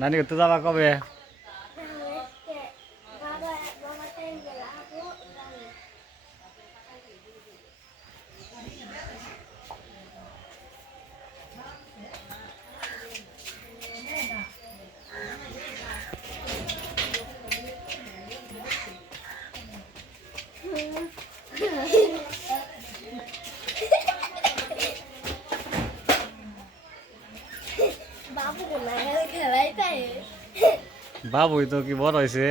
নানি ঘুরতে যাবা কবে? বাবু খেলাই তাই বাবুই তো কি বড় হয়েছে।